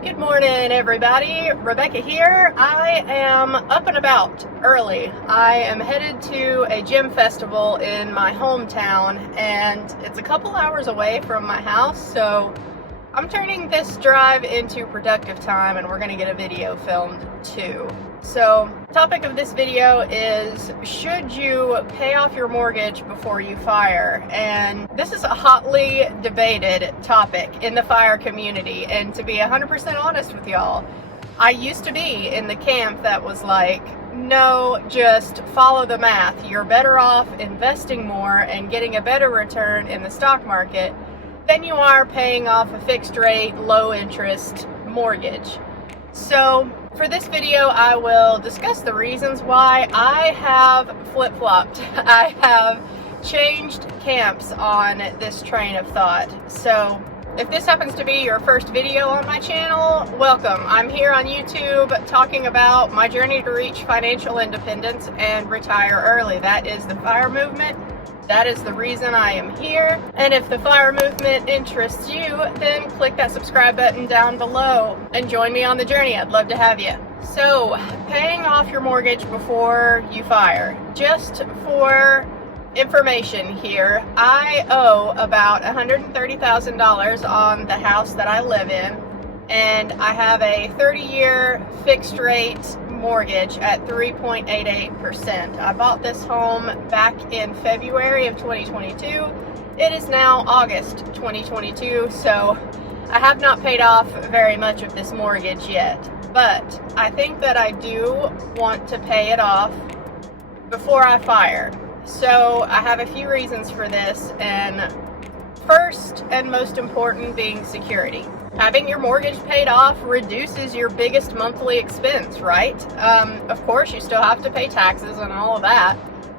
Good morning, everybody. Rebecca here. I am up and about early. I am headed to a gym festival in my hometown, and it's a couple hours away from my house, so I'm turning this drive into productive time, and we're going to get a video filmed too. So, topic of this video is, should you pay off your mortgage before you fire? And this is a hotly debated topic in the fire community, and to be 100% honest with y'all, I used to be in the camp that was like, no, just follow the math. You're better off investing more and getting a better return in the stock market than you are paying off a fixed rate, low interest mortgage. So for this video, I will discuss the reasons why I have flip-flopped. I have changed camps on this train of thought. So if this happens to be your first video on my channel, welcome. I'm here on YouTube talking about my journey to reach financial independence and retire early. That is the FIRE movement. That is the reason I am here. And if the FIRE movement interests you, then click that subscribe button down below and join me on the journey. I'd love to have you. So, paying off your mortgage before you fire. Just for information here, I owe about $130,000 on the house that I live in, and I have a 30-year fixed rate mortgage at 3.88%. I bought this home back in February of 2022. It is now August 2022, so I have not paid off very much of this mortgage yet, but I think that I do want to pay it off before I fire. So I have a few reasons for this, and first and most important being security. Having your mortgage paid off reduces your biggest monthly expense, right? Of course, you still have to pay taxes and all of that,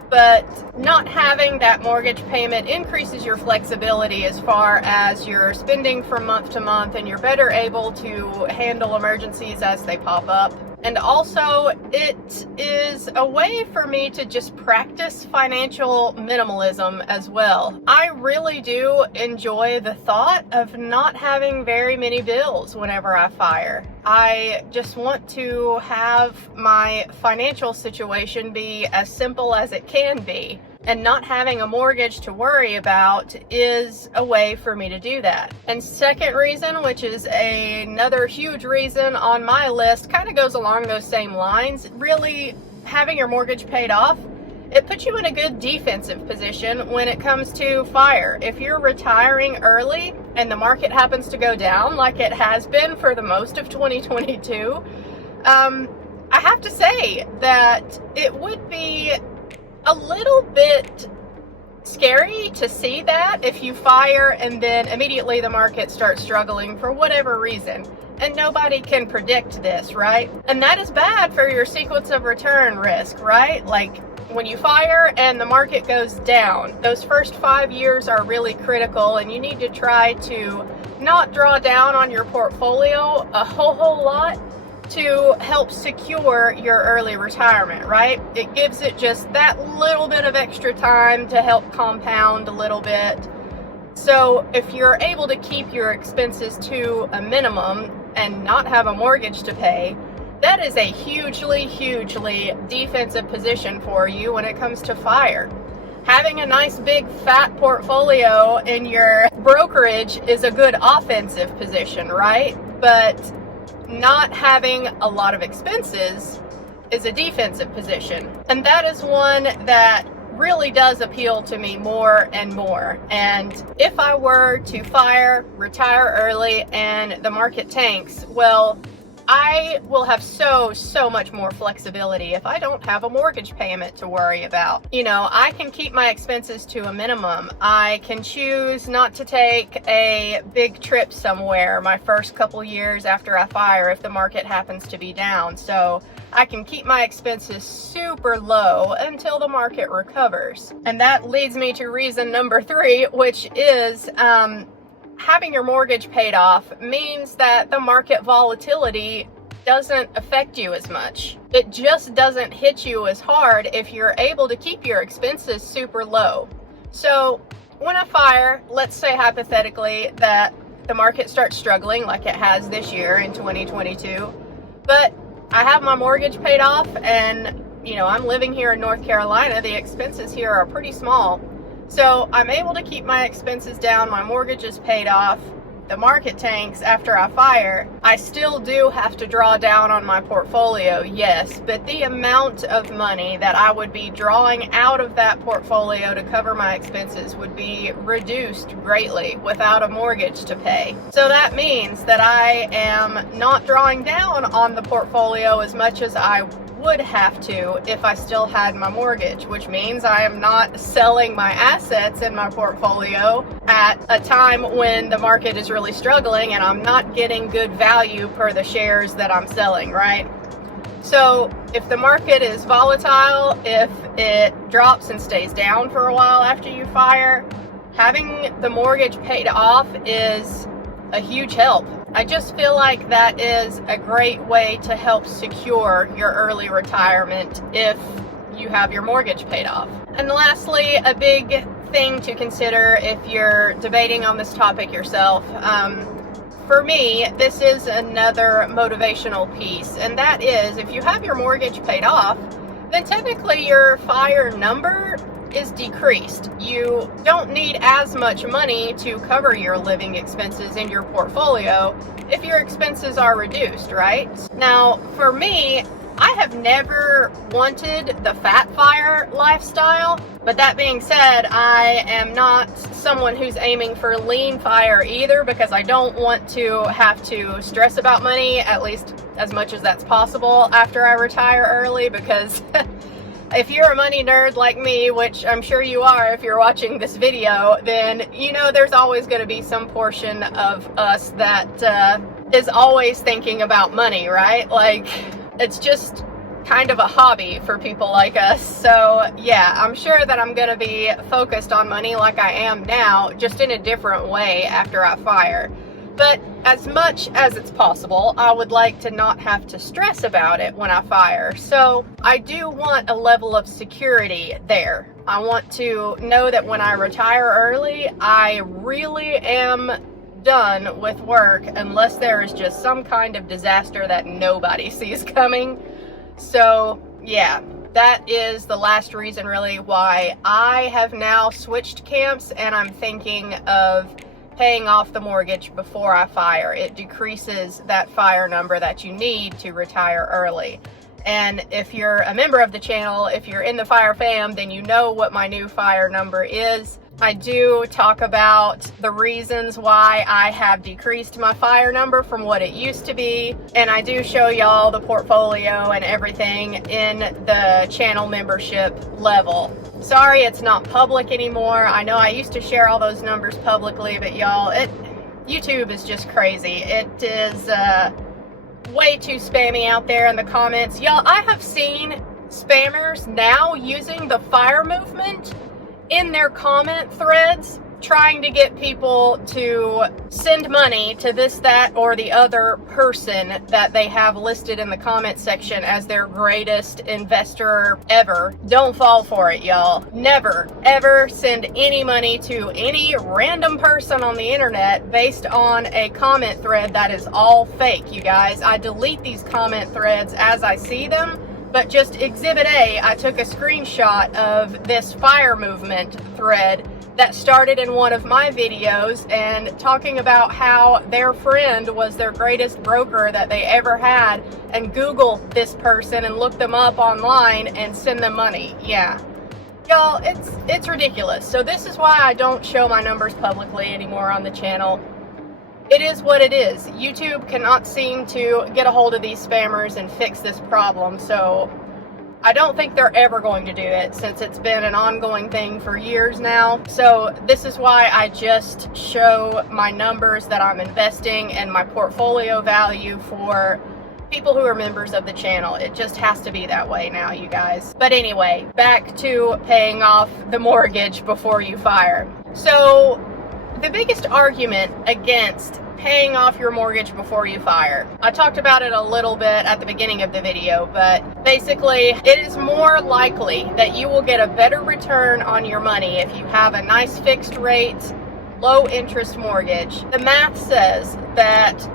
but not having that mortgage payment increases your flexibility as far as your spending from month to month, and you're better able to handle emergencies as they pop up. And also, it is a way for me to just practice financial minimalism as well. I really do enjoy the thought of not having very many bills whenever I fire. I just want to have my financial situation be as simple as it can be. And not having a mortgage to worry about is a way for me to do that. And second reason, which is another huge reason on my list, kind of goes along those same lines. Really, having your mortgage paid off, it puts you in a good defensive position when it comes to fire. If you're retiring early and the market happens to go down like it has been for the most of 2022, I have to say that it would be a little bit scary to see that if you fire and then immediately the market starts struggling for whatever reason. And nobody can predict this, right? And that is bad for your sequence of return risk, right? Like when you fire and the market goes down, those first 5 years are really critical, and you need to try to not draw down on your portfolio a whole lot to help secure your early retirement, right? It gives it just that little bit of extra time to help compound a little bit. So if you're able to keep your expenses to a minimum and not have a mortgage to pay, that is a hugely defensive position for you when it comes to fire. Having a nice big fat portfolio in your brokerage is a good offensive position, right? But not having a lot of expenses is a defensive position. And that is one that really does appeal to me more and more. And if I were to fire, retire early, and the market tanks, well, I will have so much more flexibility if I don't have a mortgage payment to worry about. You know, I can keep my expenses to a minimum. I can choose not to take a big trip somewhere my first couple years after I fire if the market happens to be down. So I can keep my expenses super low until the market recovers. And that leads me to reason number 3, which is having your mortgage paid off means that the market volatility doesn't affect you as much. It just doesn't hit you as hard if you're able to keep your expenses super low. So when I fire, let's say hypothetically that the market starts struggling like it has this year in 2022. But I have my mortgage paid off, and you know, I'm living here in North Carolina. The expenses here are pretty small. So I'm able to keep my expenses down. My mortgage is paid off. The market tanks after I fire. I still do have to draw down on my portfolio, yes, but the amount of money that I would be drawing out of that portfolio to cover my expenses would be reduced greatly without a mortgage to pay. So that means that I am not drawing down on the portfolio as much as I would have to if I still had my mortgage, which means I am not selling my assets in my portfolio at a time when the market is really struggling and I'm not getting good value per the shares that I'm selling, right? So if the market is volatile, if it drops and stays down for a while after you fire, having the mortgage paid off is a huge help. I just feel like that is a great way to help secure your early retirement if you have your mortgage paid off. And lastly, a big thing to consider if you're debating on this topic yourself, for me, this is another motivational piece, and that is if you have your mortgage paid off, then technically your FIRE number is decreased. You don't need as much money to cover your living expenses in your portfolio if your expenses are reduced, right? Now, for me, I have never wanted the fat FIRE lifestyle, but that being said, I am not someone who's aiming for lean FIRE either, because I don't want to have to stress about money, at least as much as that's possible after I retire early, because if you're a money nerd like me, which I'm sure you are if you're watching this video, then you know there's always going to be some portion of us that is always thinking about money, right? Like, it's just kind of a hobby for people like us. So yeah, I'm sure that I'm going to be focused on money like I am now, just in a different way after I fire. But as much as it's possible, I would like to not have to stress about it when I fire. So I do want a level of security there. I want to know that when I retire early, I really am done with work unless there is just some kind of disaster that nobody sees coming. So yeah, that is the last reason really why I have now switched camps, and I'm thinking of paying off the mortgage before I fire. It decreases that FIRE number that you need to retire early. And if you're a member of the channel, if you're in the FIRE fam, then you know what my new FIRE number is. I do talk about the reasons why I have decreased my FIRE number from what it used to be, and I do show y'all the portfolio and everything in the channel membership level. Sorry it's not public anymore. I know I used to share all those numbers publicly, but y'all, YouTube is just crazy. It is way too spammy out there in the comments. Y'all, I have seen spammers now using the FIRE movement in their comment threads, trying to get people to send money to this, that, or the other person that they have listed in the comment section as their greatest investor ever. Don't fall for it, y'all. Never, ever send any money to any random person on the internet based on a comment thread that is all fake, you guys. I delete these comment threads as I see them. But just Exhibit A, I took a screenshot of this FIRE movement thread that started in one of my videos and talking about how their friend was their greatest broker that they ever had, and Google this person and look them up online and send them money. Yeah. Y'all, it's ridiculous. So this is why I don't show my numbers publicly anymore on the channel. It is what it is. YouTube cannot seem to get a hold of these spammers and fix this problem, so I don't think they're ever going to do it since it's been an ongoing thing for years now. So this is why I just show my numbers that I'm investing and my portfolio value for people who are members of the channel. It just has to be that way now, you guys. But anyway, back to paying off the mortgage before you fire. So the biggest argument against paying off your mortgage before you fire, I talked about it a little bit at the beginning of the video, but basically it is more likely that you will get a better return on your money if you have a nice fixed rate low interest mortgage, the math says that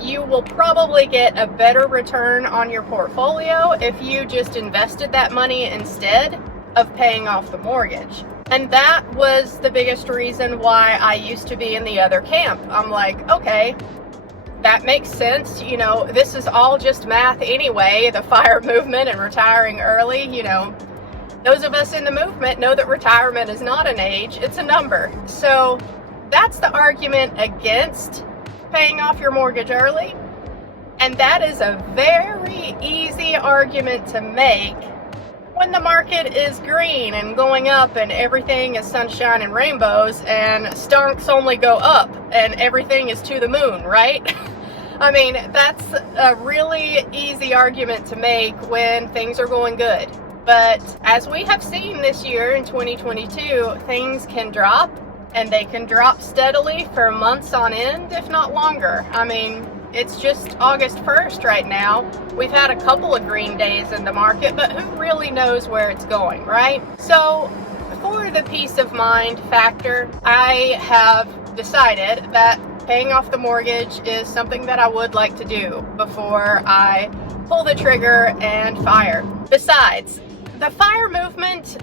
you will probably get a better return on your portfolio if you just invested that money instead of paying off the mortgage. And that was the biggest reason why I used to be in the other camp. I'm like, okay, that makes sense. You know, this is all just math anyway, the FIRE movement and retiring early. You know, those of us in the movement know that retirement is not an age, it's a number. So that's the argument against paying off your mortgage early. And that is a very easy argument to make when the market is green and going up and everything is sunshine and rainbows and stonks only go up and everything is to the moon, right? I mean, that's a really easy argument to make when things are going good. But as we have seen this year in 2022, things can drop, and they can drop steadily for months on end, if not longer. I mean, it's just August 1st right now. We've had a couple of green days in the market, but who really knows where it's going, right? So for the peace of mind factor, I have decided that paying off the mortgage is something that I would like to do before I pull the trigger and fire. Besides, the FIRE movement,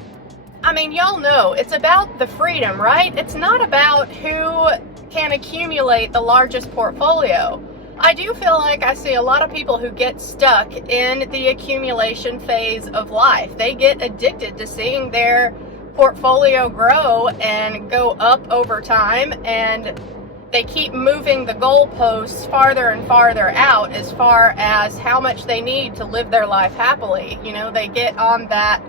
I mean, y'all know, it's about the freedom, right? It's not about who can accumulate the largest portfolio. I do feel like I see a lot of people who get stuck in the accumulation phase of life. They get addicted to seeing their portfolio grow and go up over time, and they keep moving the goalposts farther and farther out as far as how much they need to live their life happily. You know, they get on that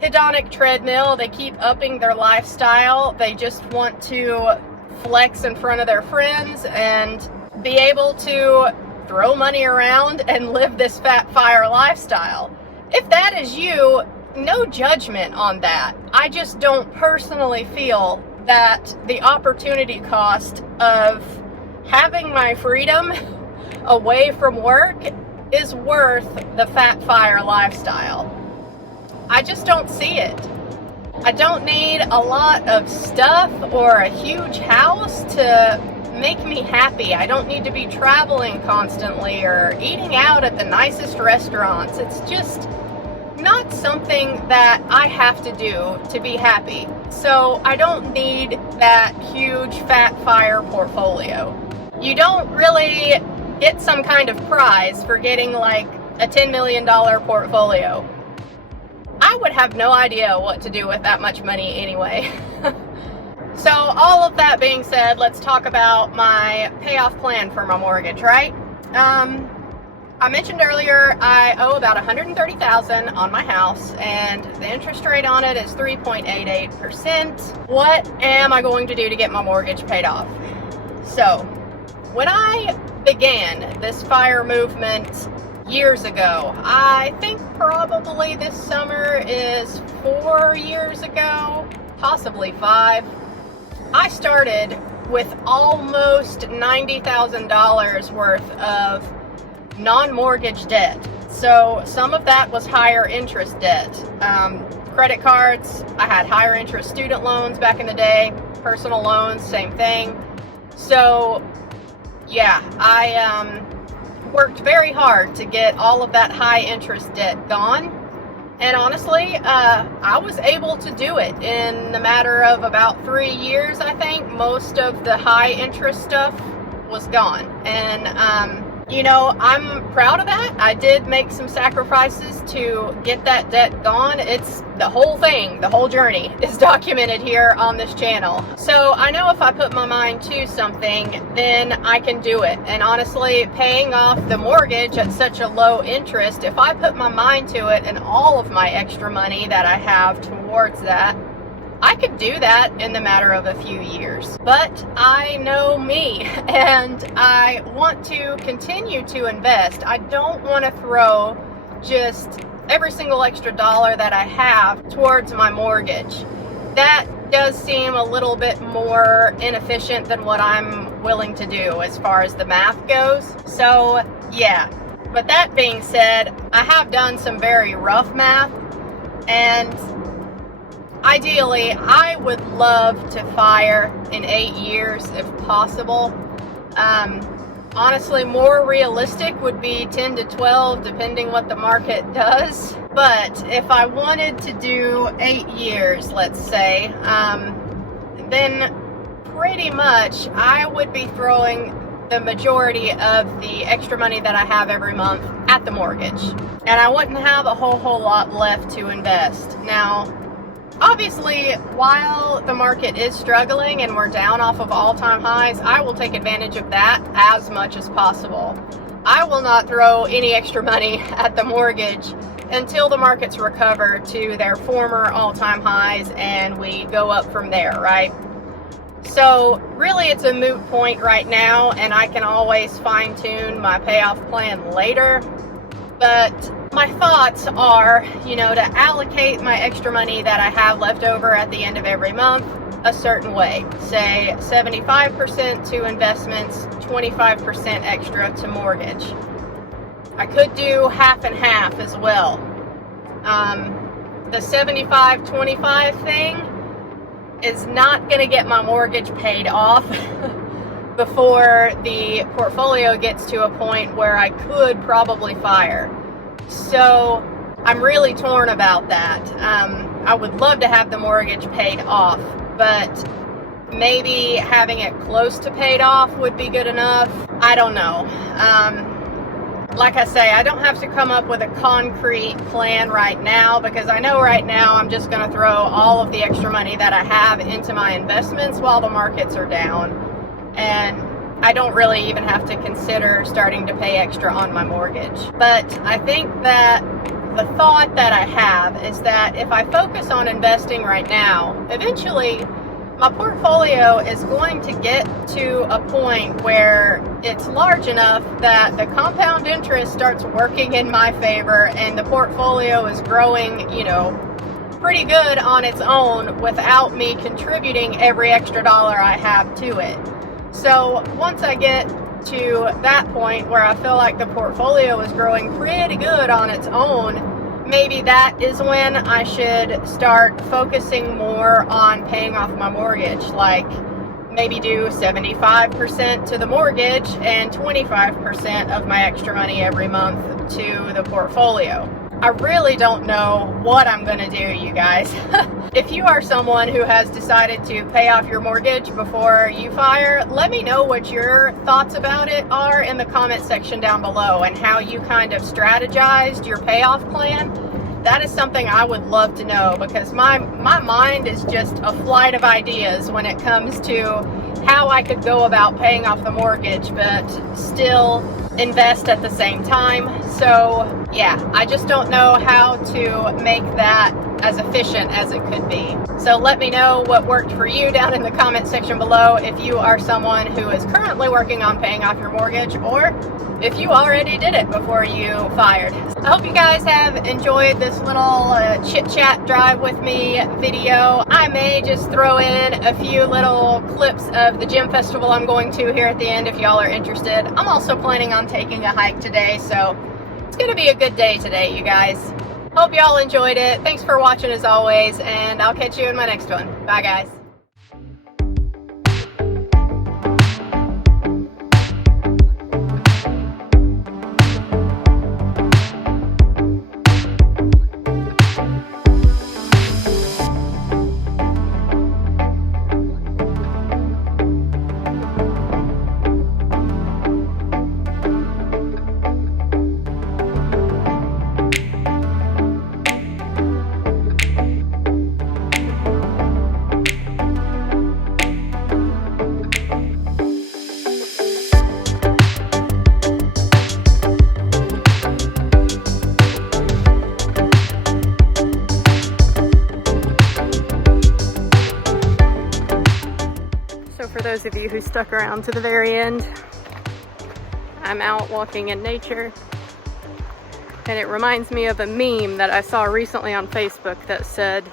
hedonic treadmill, they keep upping their lifestyle, they just want to flex in front of their friends and be able to throw money around and live this fat FIRE lifestyle. If that is you, no judgment on that. I just don't personally feel that the opportunity cost of having my freedom away from work is worth the fat FIRE lifestyle. I just don't see it. I don't need a lot of stuff or a huge house to make me happy. I don't need to be traveling constantly or eating out at the nicest restaurants. It's just not something that I have to do to be happy. So I don't need that huge fat FIRE portfolio. You don't really get some kind of prize for getting like a $10 million portfolio. I would have no idea what to do with that much money anyway. So all of that being said, let's talk about my payoff plan for my mortgage, right? I mentioned earlier I owe about $130,000 on my house, and the interest rate on it is 3.88%. What am I going to do to get my mortgage paid off? So when I began this FIRE movement years ago, I think probably this summer is 4 years ago, possibly 5. I started with almost $90,000 worth of non-mortgage debt. So some of that was higher interest debt. Credit cards, I had higher interest student loans back in the day, personal loans, same thing. So yeah, I worked very hard to get all of that high interest debt gone. And honestly, I was able to do it in a matter of about 3 years, I think. Most of the high interest stuff was gone. And, you know, I'm proud of that. I did make some sacrifices to get that debt gone. It's the whole thing, the whole journey is documented here on this channel. So I know if I put my mind to something, then I can do it. And honestly, paying off the mortgage at such a low interest, if I put my mind to it and all of my extra money that I have towards that, I could do that in the matter of a few years. But I know me, and I want to continue to invest. I don't want to throw just every single extra dollar that I have towards my mortgage. That does seem a little bit more inefficient than what I'm willing to do as far as the math goes. So yeah, but that being said, I have done some very rough math, and Ideally, I would love to fire in 8 years if possible. Honestly, more realistic would be 10 to 12, depending what the market does. But if I wanted to do 8 years, let's say, then pretty much I would be throwing the majority of the extra money that I have every month at the mortgage. And I wouldn't have a whole lot left to invest. Now, obviously, while the market is struggling and we're down off of all-time highs, I will take advantage of that as much as possible. I will not throw any extra money at the mortgage until the markets recover to their former all-time highs and we go up from there, right? So really it's a moot point right now, and I can always fine-tune my payoff plan later. But my thoughts are, to allocate my extra money that I have left over at the end of every month a certain way. Say 75% to investments, 25% extra to mortgage. I could do half and half as well. The 75-25 thing is not going to get my mortgage paid off before the portfolio gets to a point where I could probably fire. So I'm really torn about that. I would love to have the mortgage paid off, but maybe having it close to paid off would be good enough. I don't know. Like I say, I don't have to come up with a concrete plan right now, because I know right now I'm just going to throw all of the extra money that I have into my investments while the markets are down. And I don't really even have to consider starting to pay extra on my mortgage. But I think that the thought that I have is that if I focus on investing right now, eventually my portfolio is going to get to a point where it's large enough that the compound interest starts working in my favor and the portfolio is growing, pretty good on its own without me contributing every extra dollar I have to it. So once I get to that point where I feel like the portfolio is growing pretty good on its own, maybe that is when I should start focusing more on paying off my mortgage. Like maybe do 75% to the mortgage and 25% of my extra money every month to the portfolio. I really don't know what I'm going to do, you guys. If you are someone who has decided to pay off your mortgage before you fire, let me know what your thoughts about it are in the comment section down below, and how you kind of strategized your payoff plan. That is something I would love to know, because my mind is just a flight of ideas when it comes to how I could go about paying off the mortgage but still invest at the same time. So yeah, I just don't know how to make that as efficient as it could be. So let me know what worked for you down in the comment section below, if you are someone who is currently working on paying off your mortgage, or if you already did it before you fired. I hope you guys have enjoyed this little chit-chat drive with me video. I may just throw in a few little clips of the gym festival I'm going to here at the end if y'all are interested. I'm also planning on taking a hike today, so it's gonna be a good day today, you guys. Hope y'all enjoyed it. Thanks for watching as always, and I'll catch you in my next one. Bye, guys. For those of you who stuck around to the very end, I'm out walking in nature, and it reminds me of a meme that I saw recently on Facebook that said,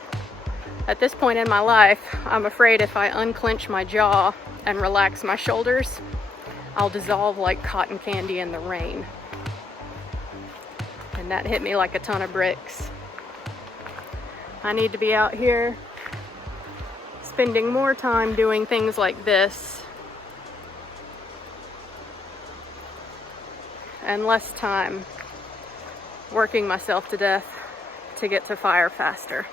at this point in my life, I'm afraid if I unclench my jaw and relax my shoulders, I'll dissolve like cotton candy in the rain. And that hit me like a ton of bricks. I need to be out here spending more time doing things like this and less time working myself to death to get to fire faster.